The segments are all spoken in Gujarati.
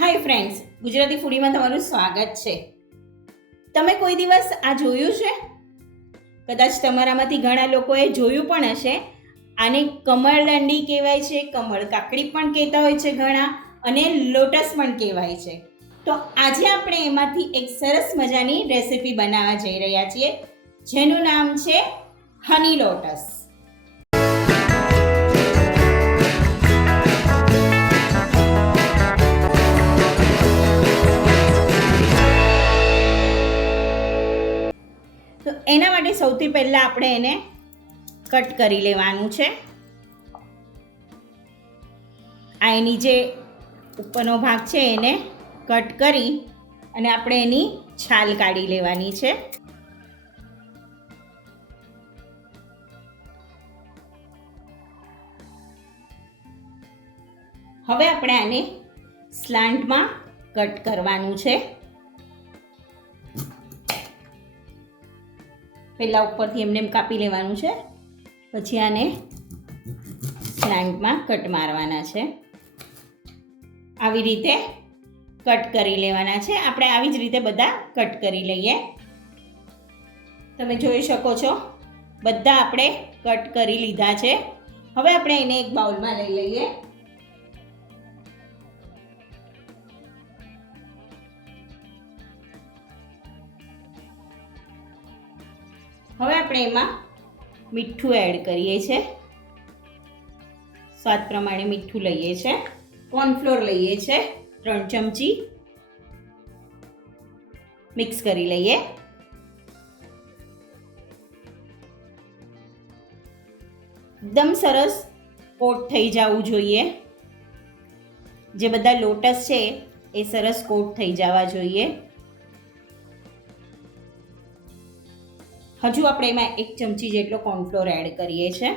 હાય ફ્રેન્ડ્સ ગુજરાતી ફૂડીમાં તમારું સ્વાગત છે. તમે કોઈ દિવસ આ જોયું છે? કદાચ તમારામાંથી ઘણા લોકોએ જોયું પણ હશે. આને કમળદંડી કહેવાય છે, કમળ કાકડી પણ કહેતા હોય છે ઘણા, અને લોટસ પણ કહેવાય છે. તો આજે આપણે એમાંથી એક સરસ મજાની રેસિપી બનાવવા જઈ રહ્યા છીએ, જેનું નામ છે હની લોટસ સૌથી પહેલાં આપણે એને કટ કરી લેવાનું છે. આ એની જે ઉપરનો ભાગ છે એને કટ કરી અને આપણે એની છાલ કાઢી લેવાની છે. હવે આપણે આને સ્લાન્ટમાં કટ કરવાનું છે. પહેલાં ઉપરથી એમને એમ કાપી લેવાનું છે. પછી આને સ્લાન્ટમાં કટ મારવાના છે. આવી રીતે કટ કરી લેવાના છે. આપણે આવી જ રીતે બધા કટ કરી લઈએ. તમે જોઈ શકો છો, બધા આપણે કટ કરી લીધા છે. હવે આપણે એને એક બાઉલમાં લઈ લઈએ. હવે આપણે એમાં મીઠું એડ કરીએ છીએ સ્વાદ પ્રમાણે મીઠું લઈએ છીએ કોર્નફ્લોર લઈએ છીએ ત્રણ ચમચી મિક્સ કરી લઈએ. એકદમ સરસ કોટ થઈ જવું જોઈએ. જે બધા લોટસ છે, એ સરસ કોટ થઈ જવા જોઈએ. હજુ આપણે એમાં એક ચમચી જેટલો કોર્નફ્લોર એડ કરીએ છીએ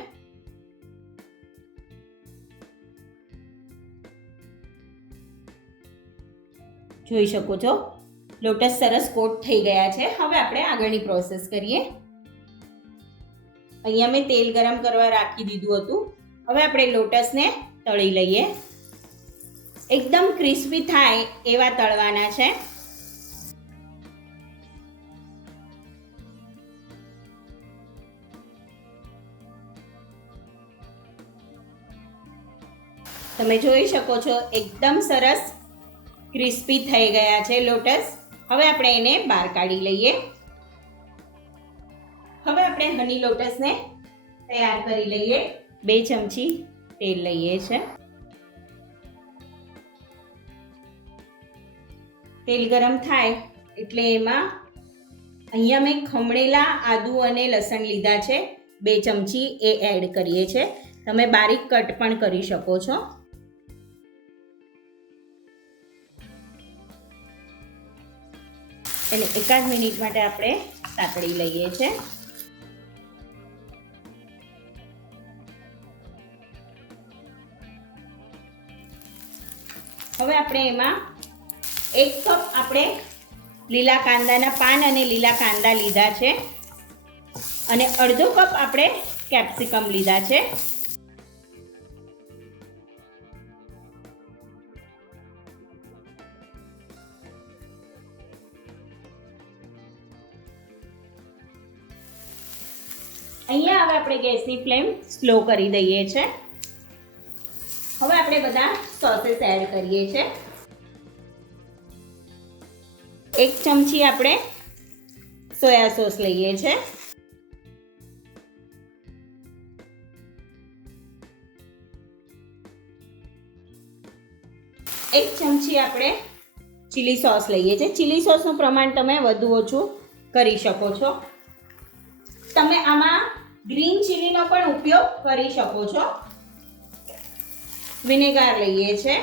જોઈ શકો છો? લોટસ સરસ કોટ થઈ ગયા છે. હવે આપણે આગળની પ્રોસેસ કરીએ. અહીંયા મેં તેલ ગરમ કરવા રાખી દીધું હતું. હવે આપણે લોટસને તળી લઈએ. એકદમ ક્રિસ્પી થાય એવા તળવાના છે. તમે જોઈ શકો છો, એકદમ સરસ ક્રિસ્પી થઈ ગયા છે લોટસ. હવે આપણે એને બહાર કાઢી લઈએ. હવે આપણે હની લોટસને તૈયાર કરી લઈએ. બે ચમચી તેલ લઈએ છે. તેલ ગરમ થાય એટલે એમાં અહીંયા મેં ખમણેલા આદુ અને લસણ લીધા છે. બે ચમચી એ એડ કરીએ છીએ તમે બારીક કટ પણ કરી શકો છો. એટલે એકાદ મિનિટ માટે આપણે સાંકળી લઈએ છીએ હવે આપણે એમાં એક કપ આપણે લીલા કાંદાના પાન અને લીલા કાંદા લીધા છે. અને અડધો કપ આપણે કેપ્સિકમ લીધા છે. અહીંયા હવે આપણે ગેસની ફ્લેમ સ્લો કરી દઈએ છે. હવે આપણે બધા સોસેસ એડ કરીએ છે. એક ચમચી આપણે સોયા સોસ લઈએ છે. એક ચમચી આપણે ચીલી સોસ લઈએ છીએ ચીલી સોસનું પ્રમાણ તમે વધુ ઓછું કરી શકો છો. તમે આમાં ગ્રીન ચીલીનો પણ ઉપયોગ કરી શકો છો. વિનેગાર લઈએ છે.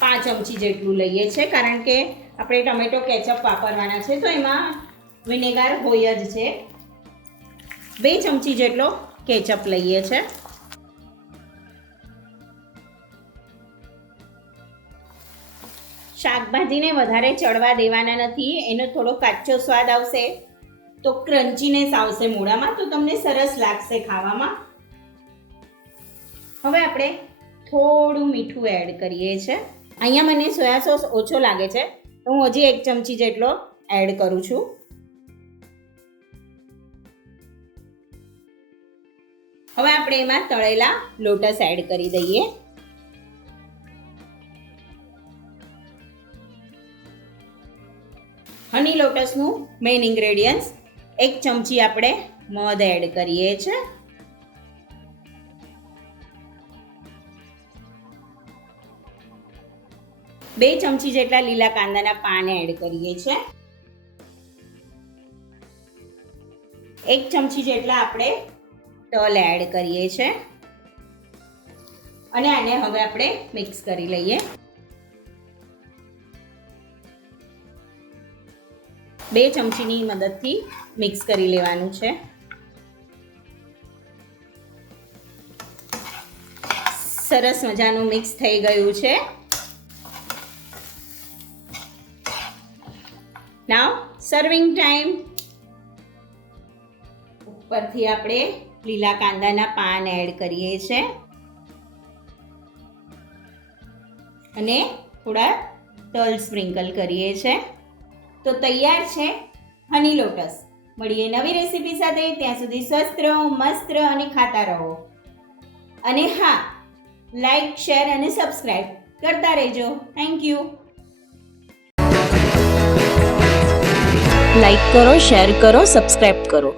પાંચ ચમચી જેટલું લઈએ છે, કારણ કે આપણે ટમેટો કેચઅપ વાપરવાના છે, તો એમાં વિનેગાર હોય જ છે. બે ચમચી જેટલો કેચઅપ લઈએ છે. શાકભાજીને વધારે ચડવા દેવાના નથી, એનો થોડો કાચો સ્વાદ આવશે. તો ક્રન્ચીનેસ આવશે મોઢામાં તો તમને સરસ લાગશે ખાવામાં. હવે આપણે થોડું મીઠું એડ કરીએ છીએ. અહીંયા મને સોયા સોસ ઓછો લાગે છે. તો હું હજી એક ચમચી જેટલો એડ કરું છું. હવે આપણે એમાં તળેલા લોટસ એડ કરી દઈએ. હની લોટસનું મેઇન ઇન્ગ્રેડિયન્ટ્સ એક ચમચી આપણે મધ એડ કરીએ છીએ બે ચમચી જેટલા લીલા કાંદાના પાન એડ કરીએ છીએ એક ચમચી જેટલા આપણે તલ એડ કરીએ છીએ અને આને હવે આપણે મિક્સ કરી લઈએ. બે ચમચીની મદદથી મિક્સ કરી લેવાનું છે. સરસ મજાનું મિક્સ થઈ ગયું છે. નાવ સર્વિંગ ટાઈમ ઉપરથી આપણે લીલા કાંદાના પાન એડ કરીએ છીએ અને થોડા તલ સ્પ્રિંકલ કરીએ છીએ તો તૈયાર છે હની લોટસ. મળીએ નવી રેસીપી સાથે. ત્યાં સુધી સ્વસ્થ રહો, મસ્ત રહો અને ખાતા રહો. અને હા લાઈક શેર અને સબસ્ક્રાઈબ કરતા રહેજો. થેન્ક યુ લાઈક કરો શેર કરો સબસ્ક્રાઈબ કરો.